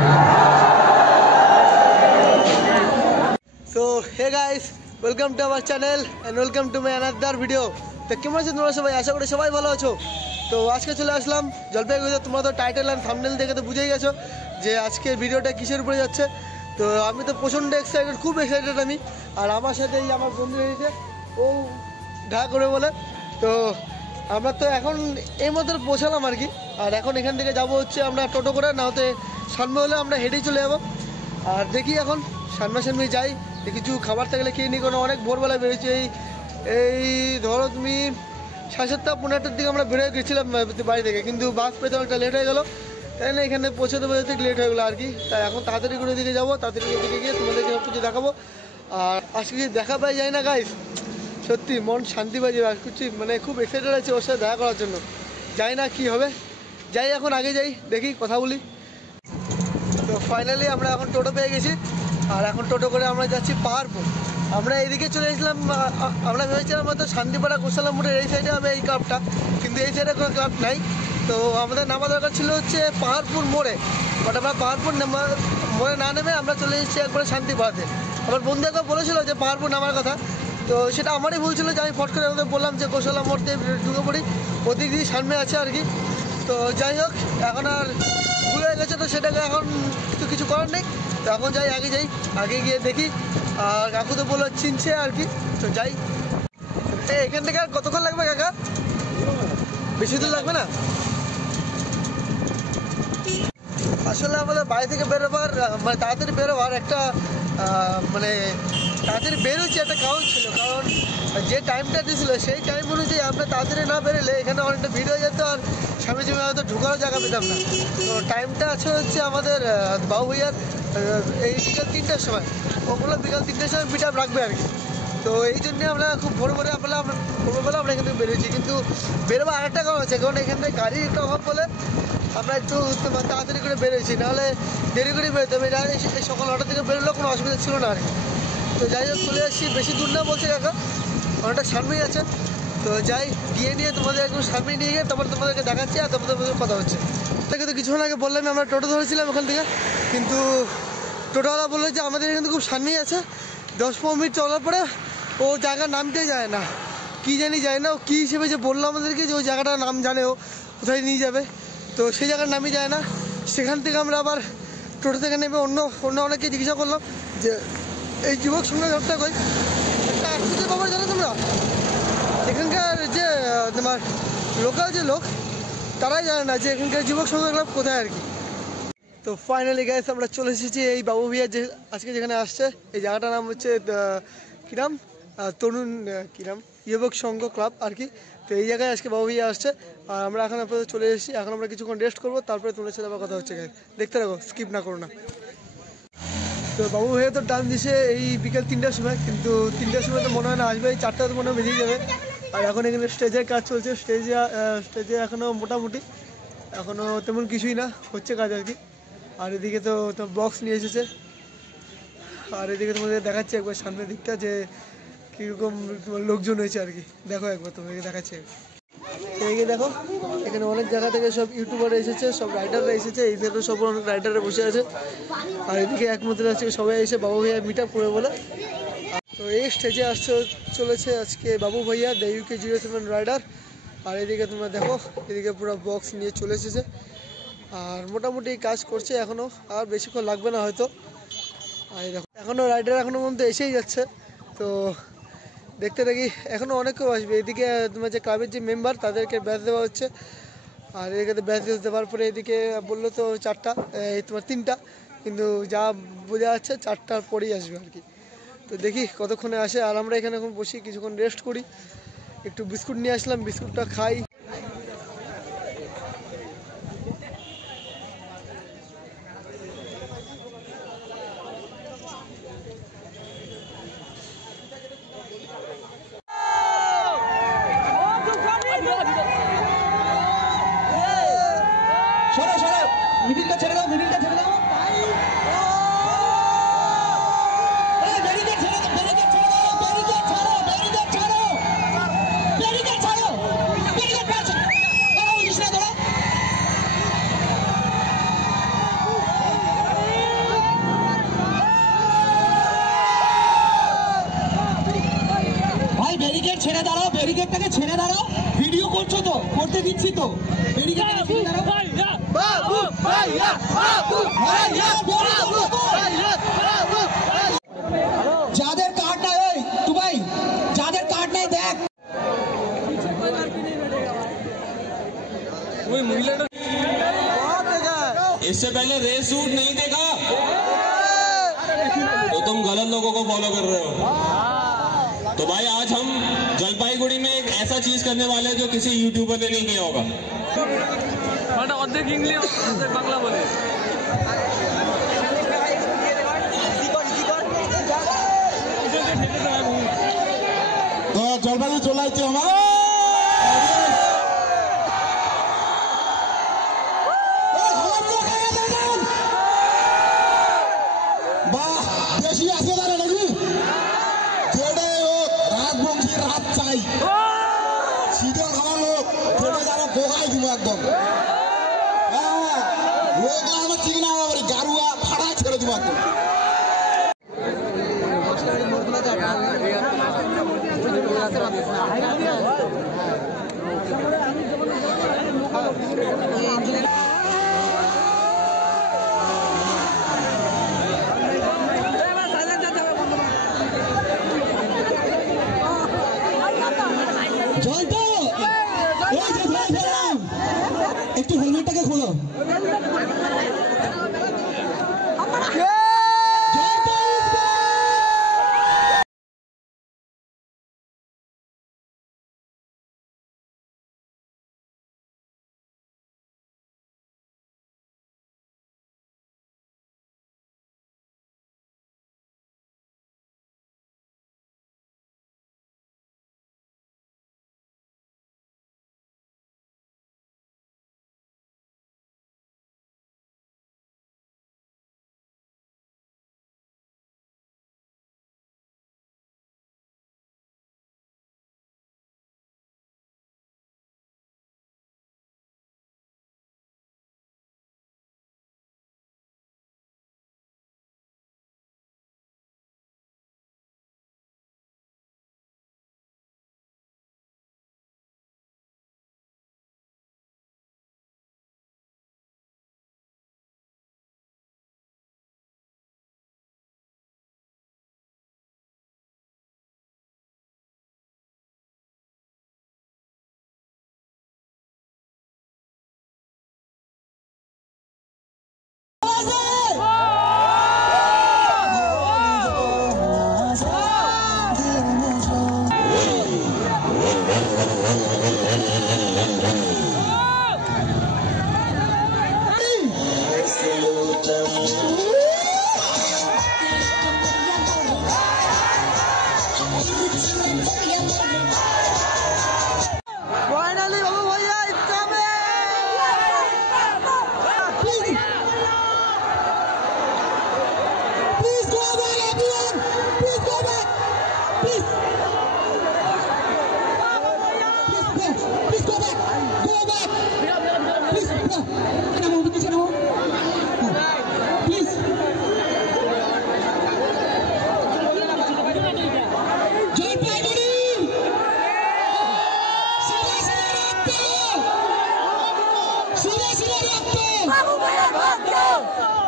So hey guys, welcome to our channel and welcome to my another video. তো কেমন আছো তোমরা সবাই? আশা করি সবাই ভালো আছো। তো আজকে চলে আসলাম জলপাইগুড়িতে। তোমরা তো টাইটেল আর থাম্বনেল দেখে তো বুঝেই গেছো যে আজকের ভিডিওটা কিসের উপরে যাচ্ছে। তো আমি তো প্রচণ্ড এক্সাইটেড, খুব এক্সাইটেড আমি। আর আমার সাথে এই আমার বন্ধু হয়েছে, ও ঢা করে বলে। তো আমরা তো এখন এই মধ্যে পৌঁছালাম আর কি। আর এখন এখান থেকে যাব হচ্ছে আমরা টোটো করে, না হতে সামনে হলে আমরা হেঁটেই চলে যাবো। আর দেখি এখন সামনাসামনি যাই, কিছু খাবার থাকলে খেয়ে নিই। কোনো অনেক ভোরবেলায় বেরোচ্ছি, এই ধরো তুমি 7:30-8টার দিকে আমরা বেরোয় গেছিলাম বাড়ি থেকে, কিন্তু বাস পেতে অনেকটা লেট হয়ে গেলো, তাই না এখানে পৌঁছাতে পৌঁছাতে লেট হয়ে গেলো আর কি। তাই এখন তাড়াতাড়ি করে দিকে যাবো, তাড়াতাড়ি করে দিকে গিয়ে তোমাদেরকে সব কিছু দেখাবো। আর আজকে যদি দেখা পাই যায় না গাইস, সত্যি মন শান্তি পাই যাবে। আর কিছু মানে খুব এক্সাইটেড আছে ওর সাথে দেখা করার জন্য। যাই না কি হবে, যাই এখন আগে যাই, দেখি কথা বলি। তো ফাইনালি আমরা এখন টোটো পেয়ে গেছি, আর এখন টোটো করে আমরা যাচ্ছি পাহাড়পুর। আমরা এইদিকে চলে এসেছিলাম, আমরা ভেবেছিলাম হয়তো শান্তিপাড়া গোসালা মোড়ের এই সাইডে হবে এই ক্লাবটা, কিন্তু এই সাইডে কোনো ক্লাব নাই। তো আমাদের নামা দরকার ছিল হচ্ছে পাহাড়পুর মোড়ে, বাট আমরা পাহাড়পুর মোড়ে না নেমে আমরা চলে এসেছি একবারে শান্তিপাড়াতে। আমার বন্ধু একবার বলেছিল যে পাহাড়পুর নামার কথা, তো সেটা আমারই ভুল ছিল যে আমি ফট করে ওদের বললাম যে গোসালা মোড় দিয়ে ঢুকে পড়ি, ওদিক দিয়ে সামনে আছে আর কি। তো যাই হোক, এখন আর ভুল হয়ে গেছে, তো সেটাকে এখন কিছু করার নেই। তো এখন যাই, আগে গিয়ে দেখি। আর কাকু তো বললো চিনছে আর কি, তো যাই। এখান থেকে আর কতক্ষণ লাগবে কাকা? বেশি দূর লাগবে না? আসলে আমাদের বাড়ি থেকে বেরোবার মানে তাড়াতাড়ি বেরোবার একটা মানে তাড়াতাড়ি বেরোচ্ছি একটা কারণ ছিল। কারণ যে টাইমটা দিয়েছিল সেই টাইম অনুযায়ী আমরা তাড়াতাড়ি না বেরোলে এখানে অনেকটা ভিড় হয়ে যেত, আর সামনে সামনে হয়তো ঢোকারও জায়গা পেতাম না। তো টাইমটা আছে হচ্ছে আমাদের বাবু ভাইয়ার এই বিকাল 3টার সময়, ওগুলো বিকাল 3টার সময় পিট আপ রাখবে আর কি। তো এই জন্যে আমরা খুব ভোরবেলা আমরা এখান থেকে বেরোচ্ছি। কিন্তু বেরোবো আরেকটা কারণ আছে, কারণ এখান থেকে গাড়ির একটা অভাব বলে আমরা একটু তাড়াতাড়ি করে বেরোচ্ছি, নাহলে দেরি করে বেরোতে হবে। এই সকাল 9টা থেকে বেরোলেও কোনো অসুবিধা ছিল না আর কি। তো যাই হোক, চলে আসছি, বেশি দূর না বলছে কাকা, অনেকটা সামনেই আছে। তো যাই, গিয়ে নিয়ে তোমাদের একদম সামনে নিয়ে গিয়ে তারপর তোমাদেরকে দেখাচ্ছি, আর তোমাদের মধ্যে কথা হচ্ছে। তাকে তো কিছুক্ষণ আগে বললাম আমরা টোটো ধরেছিলাম ওখান থেকে, কিন্তু টোটোওয়ালা বললো যে আমাদের এখানে খুব সামনেই আছে, 10-15 মিনিট চলার পরে ও জায়গা নামতেই যায় না, কী জানি যায় না ও কী হিসেবে যে বললো আমাদেরকে যে ওই জায়গাটার নাম জানে, ও কোথায় নিয়ে যাবে। তো সেই জায়গার নামই যায় না। সেখান থেকে আমরা আবার টোটো থেকে নেমে অন্য অনেককে জিজ্ঞাসা করলাম যে এই যুবক সংঘ ক্লাবটা কই। একটা আশ্চর্য ব্যাপার জানো তোমরা, এখানকার যে তোমার লোকাল যে লোক তারাই জানে না যে এখানকার যুবক সংঘ ক্লাব কোথায় আর কি। তো ফাইনালি গাইস আমরা চলে এসেছি এই বাবু ভাইয়া যে আজকে যেখানে আসছে, এই জায়গাটার নাম হচ্ছে কী নাম, তরুণ কী নাম, যুবক সংঘ ক্লাব আর কি। তো এই জায়গায় আজকে বাবু ভাইয়া আসছে, আর আমরা এখন আপনাদের চলে এসেছি। এখন আমরা কিছুক্ষণ রেস্ট করবো, তারপরে তোমাদের সাথে আবার কথা হচ্ছে গাইস, দেখতে থাকো, স্কিপ না করো না। তো বাবু ভাইয়া তো টান দিছে এই বিকেল 3টার সময়, কিন্তু 3টার সময় তো মনে হয় না আসবে, এই 4টা তো মনে হয় বেরিয়ে যাবে। আর এখন এখানে স্টেজের কাজ চলছে, স্টেজে এখনও মোটামুটি এখনও তেমন কিছুই না, হচ্ছে কাজ আর কি। আর এদিকে তো বক্স নিয়ে এসেছে, আর এদিকে তোমাদের দেখাচ্ছি একবার সামনের দিকটা যে কীরকম তোমার লোকজন হয়েছে আর কি। দেখো একবার তোমাদেরকে দেখাচ্ছি, এদিকে দেখো, এখানে অনেক জায়গা থেকে সব ইউটিউবার এসেছে, সব রাইডাররা এসেছে, এই সাইডে সব অনেক রাইডাররা বসে আছে। আর এদিকে একমাত্র আছে সবাই এসে বাবু ভাইয়া মিট আপ করে বলে। তো এই স্টেজে চলেছে আজকে বাবু ভাইয়া দ্য UK 07 রাইডার। আর এদিকে তোমরা দেখো, এদিকে পুরো বক্স নিয়ে চলে এসেছে, আর মোটামুটি কাজ করছে এখনও, আর বেশিক্ষণ লাগবে না হয়তো। আর দেখো এখনও রাইডার এখনও পর্যন্ত এসেই যাচ্ছে। তো দেখতে থাকি, এখনও অনেক কেউ আসবে। এদিকে তোমার যে ক্লাবের যে মেম্বার তাদেরকে ব্যাচ দেওয়া হচ্ছে, আর এদিকে ব্যাচ দেওয়ার পরে এদিকে বললো তো 4টা, এই তোমার 3টা, কিন্তু যা বোঝা যাচ্ছে 4টার পরেই আসবে আর কি। তো দেখি কতক্ষণে আসে। আর আমরা এখানে এখন বসি, কিছুক্ষণ রেস্ট করি, একটু বিস্কুট নিয়ে আসলাম, বিস্কুটটা খাই। মিডিলটা ছেড়ে দাও, ব্যারিকেড ছাড়ো, ব্যারিকেডটাকে ছেড়ে দাঁড়াও, ভিডিও করছো তো, করতে দিচ্ছি তো, ব্যারিকেডটাকে ছেড়ে দাঁড়াও। বাবু ভাইয়া বাবু ভাইয়া বাবু ভাইয়া বাবু। যাদের কার্ড নাই, ওই তু ভাই, যাদের কার্ড নাই দেখ। वही महिला बहुत देखा है। इससे पहले रेस सूट नहीं देखा तो तुम गलत लोगों को फॉलो कर रहे हो। तो भाई आज हम जलपाईगुड़ी में एक ऐसा चीज करने वाले हैं जो किसी यूट्यूबर ने नहीं किया होगा। অর্ধেক ইংলিশ অর্ধেক বাংলা বলে। তো জলপাইগুড়ি চলে আসছে আমার বেশি আসে না নাকি যেটা রাজবংশী রাত চাই শীতল খাওয়ার লোক যেটা যারা গোগাই দিব একদম লোকরা আমার চিনি না আমার গারুয়া ফাড়ায় ছেড়ে দিব একদম একটু হেলমেটটাকে খোলো।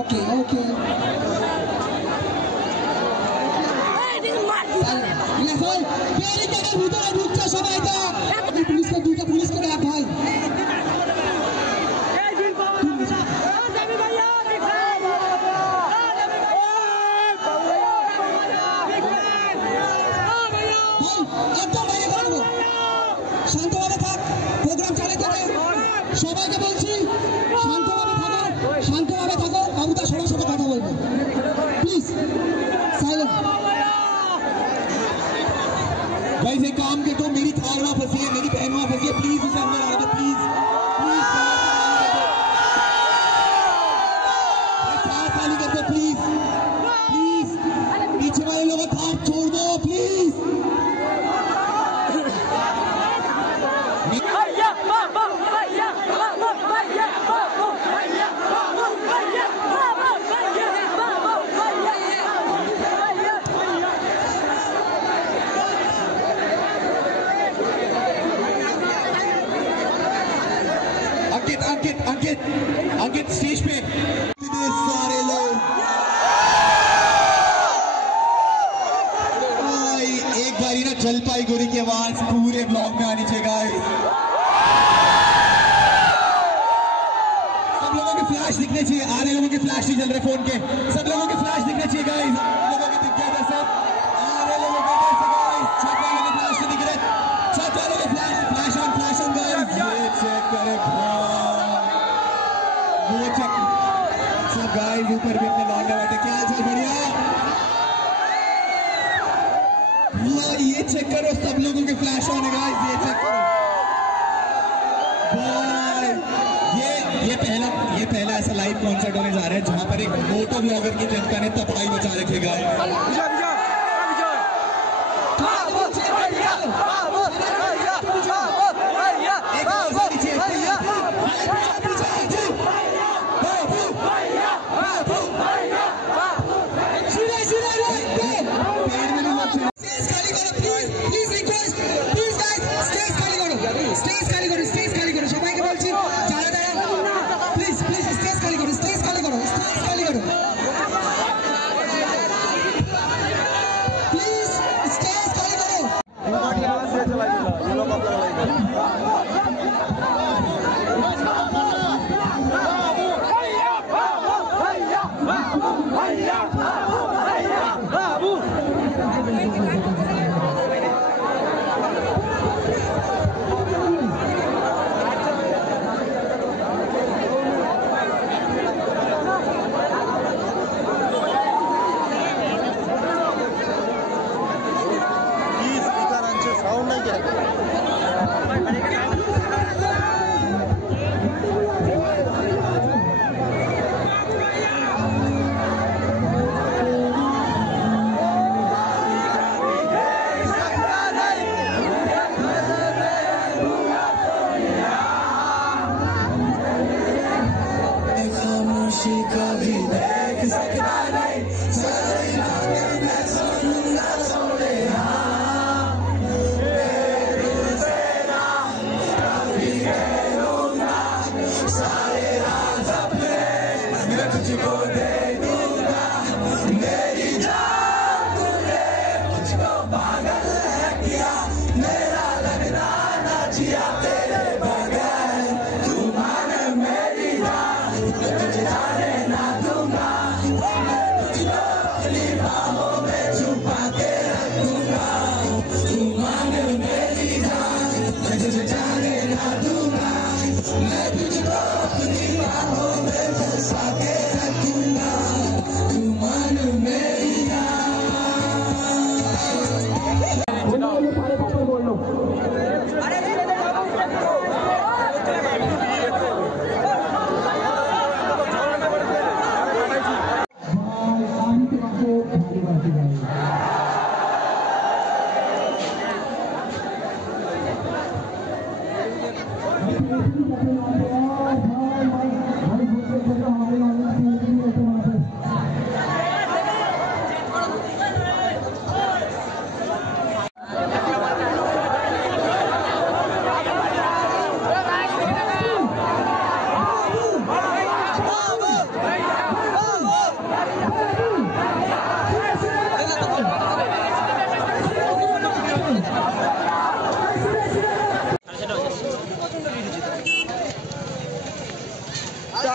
Okay, okay. ভিতরে ঢুকছে সবাই পুলিশকে দুইটা পুলিশকে ডাক ভাই শান্তভাবে থাক, প্রোগ্রাম চালাতে হবে। সবাইকে বলছি শান্তভাবে থাকো, শান্তভাবে থাকো। বাবুদা সবার সাথে কথা বলবো, প্লিজ साइलेंट। भाई से काम के तो मेरी थार वहां फंसी है, मेरी बहन वहां फंसी है, प्लीज उसे अंदर आने दो, प्लीज प्लीज थार खाली कर दो, प्लीज प्लीज। पीछे वाले लोगों थार छोड़ दो प्लीज। अंकित स्टेज पे सारे लोग एक बारी ना जलपाईगुड़ी की आवाज पूरे ब्लॉग में आनी चाहिए गाइस। सब लोगों के फ्लैश दिखने चाहिए, आधे लोगों के फ्लैश नहीं जल रहे फोन के, सब लोगों के फ्लैश दिखने चाहिए गाइस। लोगों के दिख गया जैसे आधे लोगों के जैसे गाइस, छत वालों के फ्लैश नहीं दिख रहे, छत वालों के फ्लैश ऑन गाइस। ये चेक करें वो चेक सब गाइस, ऊपर भी अपने लौंडे बैठे, क्या हाल चाल, बढ़िया। ये चेक करो सब लोगों के फ्लैश ऑन है गाइस, ये चेक करो भाई। ये पहला ऐसा लाइव कॉन्सर्ट होने जा रहा है जहां पर एक मोटो ब्लॉगर की जनता ने तबाही मचा रखी है।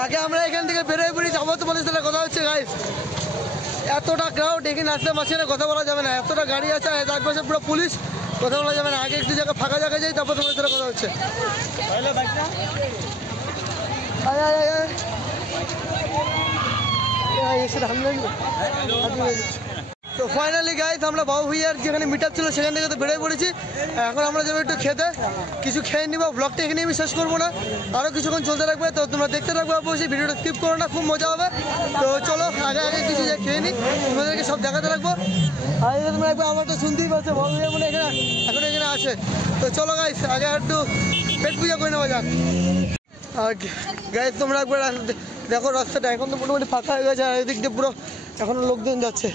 আগে আমরা এখান থেকে বেরোয় পড়ি, যাবো তোমাদের সাথে কথা হচ্ছে গাইস। এতটা ক্রাউড এখানে আসলে মাঝখানে কথা বলা যাবে না, এতটা গাড়ি আছে আর চারপাশে পুরো পুলিশ, কথা বলা যাবে না। আগে একটু জায়গা ফাঁকা জায়গায় যাই, তারপর তোমাদের সাথে কথা হচ্ছে। তো ফাইনালি গাইস আমরা বাবু ভুইয়ার যেখানে মিট আপ ছিল সেখান থেকে তো বেরোয় পড়েছি। এখন আমরা যাবো একটু খেতে, কিছু খেয়ে নিবো। ব্লগটা এখানে আমি শেষ করবো না, আরও কিছুক্ষণ চলতে থাকবে, তো তোমরা দেখতে থাকবে অবশ্যই, ভিডিওটা স্কিপ করো না, খুব মজা হবে। তো চলো আগে আগে কিছু যে খেয়ে নিই, তোমাদেরকে সব দেখাতে রাখবো। আর তোমরা একবার আমার তো শুনতেই পাচ্ছ বাবু ভুইয়া মানে এখানে এখন এখানে আছে। তো চলো গাইস আগে একটু পেট পূজা করে নেওয়া যাক। আর গাইস তোমরা একবার দেখো রাস্তাটা এখন তো মোটামুটি ফাঁকা হয়ে গেছে, আর এদিক দিয়ে পুরো এখনও লোকজন যাচ্ছে।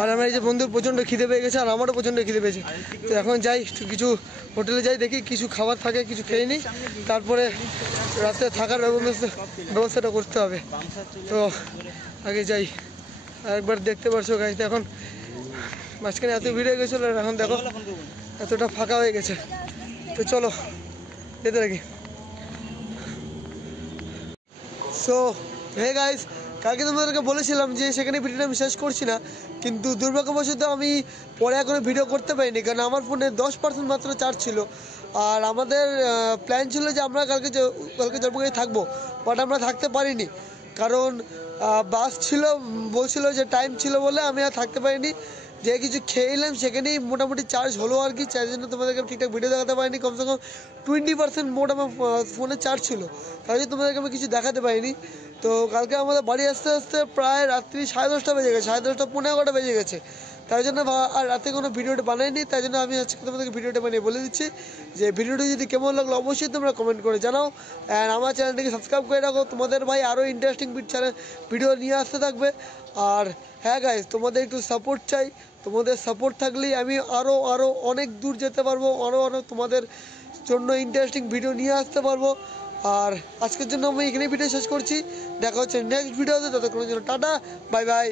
আর আমার এই যে বন্ধুর প্রচণ্ড খিদে পেয়ে গেছে আর আমারও প্রচণ্ড খিদে পেয়েছে। তো এখন যাই একটু কিছু হোটেলে যাই, দেখি কিছু খাবার থাকে কিছু খেয়ে নিই, তারপরে রাতে থাকার ব্যবস্থাটা করতে হবে। তো আগে যাই। একবার দেখতে পারছো গাইজ, এখন মাঝখানে এত ভিড় হয়ে গেছিলো, আর এখন দেখো এতটা ফাঁকা হয়ে গেছে। তো চলো যেতে থাকি। সো হে গাইজ, কালকে তোমাদেরকে বলেছিলাম যে সেখানে ভিডিওটা আমি শেষ করছি না, কিন্তু দুর্ভাগ্যবশত আমি পরে এখনও ভিডিও করতে পারিনি, কারণ আমার ফোনে 10% মাত্র চার্জ ছিল। আর আমাদের প্ল্যান ছিল যে আমরা কালকে জলপাইগুড়ি থাকবো, বাট আমরা থাকতে পারিনি, কারণ বাস ছিল, বলছিল যে টাইম ছিল বলে আমি আর থাকতে পারিনি। যে কিছু খেয়ে এলাম সেখানেই মোটামুটি চার্জ হলো আর কি, যার জন্য তোমাদেরকে ঠিকঠাক ভিডিও দেখাতে পারিনি। কমসে কম 20% মোট আমার ফোনে চার্জ ছিল, তাই জন্য তোমাদেরকে আমি কিছু দেখাতে পারিনি। তো কালকে আমাদের বাড়ি আসতে আসতে প্রায় রাত্রি 10:30 বেজে গেছে, 10:30 পৌনে 11টা বেজে গেছে। তাই জন্য আর রাতে কোনো ভিডিওটা বানাইনি, তাই জন্য আমি আজকে তোমাদেরকে ভিডিওটা বানিয়ে বলে দিচ্ছি যে ভিডিওটি যদি কেমন লাগলো অবশ্যই তোমরা কমেন্ট করে জানাও। অ্যান্ড আমার চ্যানেলটিকে সাবস্ক্রাইব করে রাখো, তোমাদের ভাই আরও ইন্টারেস্টিং ভিডিও নিয়ে আসতে থাকবে। আর হ্যাঁ গাইজ, তোমাদের একটু সাপোর্ট চাই, তোমাদের সাপোর্ট থাকলেই আমি আরও অনেক দূর যেতে পারবো, আরও তোমাদের জন্য ইন্টারেস্টিং ভিডিও নিয়ে আসতে পারবো। আর আজকের জন্য আমি এখানেই ভিডিও শেষ করছি, দেখা হচ্ছে নেক্সট ভিডিওতে, ততক্ষণের জন্য টাটা, বাই বাই।